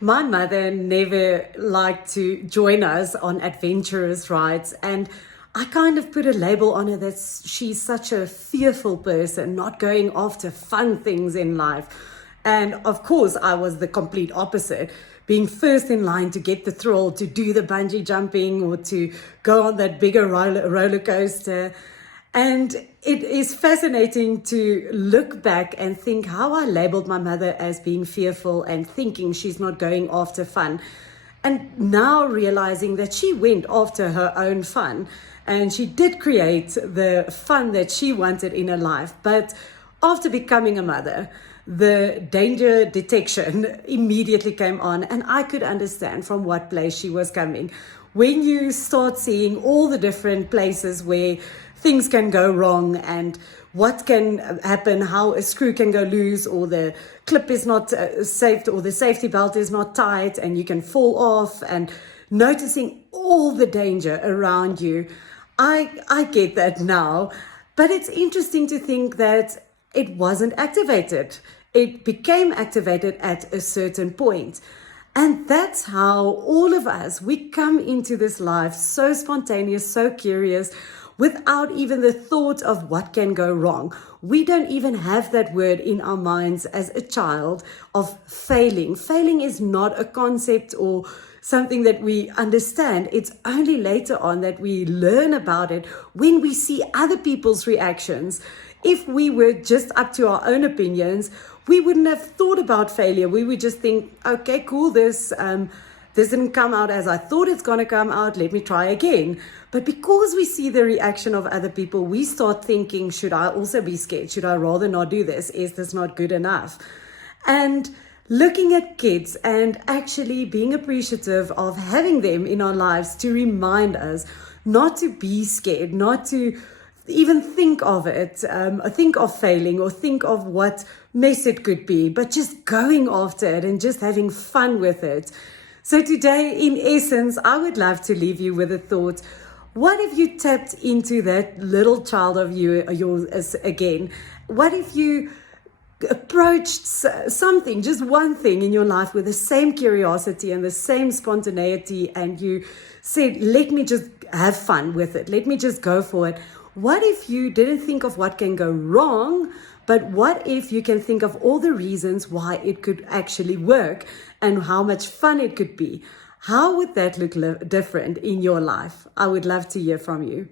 My mother never liked to join us on adventurous rides, and I kind of put a label on her that she's such a fearful person, not going after fun things in life. And of course, I was the complete opposite, being first in line to get the thrill, to do the bungee jumping or to go on that bigger roller coaster. And it is fascinating to look back and think how I labeled my mother as being fearful and thinking she's not going after fun. And now realizing that she went after her own fun and she did create the fun that she wanted in her life. But after becoming a mother, the danger detection immediately came on, and I could understand from what place she was coming. When you start seeing all the different places where things can go wrong and what can happen, how a screw can go loose, or the clip is not safe, or the safety belt is not tight and you can fall off, and noticing all the danger around you. I get that now, but it's interesting to think that it wasn't activated. It became activated at a certain point. And that's how all of us, we come into this life so spontaneous, so curious, without even the thought of what can go wrong. We don't even have that word in our minds as a child of failing. Failing is not a concept or something that we understand. It's only later on that we learn about it when we see other people's reactions. If we were just up to our own opinions, we wouldn't have thought about failure. We would just think, okay, cool, this didn't come out as I thought it's going to come out. Let me try again. But because we see the reaction of other people, we start thinking, should I also be scared? Should I rather not do this? Is this not good enough? And looking at kids and actually being appreciative of having them in our lives to remind us not to be scared, not to even think of it, think of failing or think of what mess it could be, but just going after it and just having fun with it. So today, in essence, I would love to leave you with a thought. What if you tapped into that little child of yours again? What if you approached something, just one thing in your life with the same curiosity and the same spontaneity, and you said, let me just have fun with it. Let me just go for it. What if you didn't think of what can go wrong, but what if you can think of all the reasons why it could actually work and how much fun it could be? How would that look different in your life? I would love to hear from you.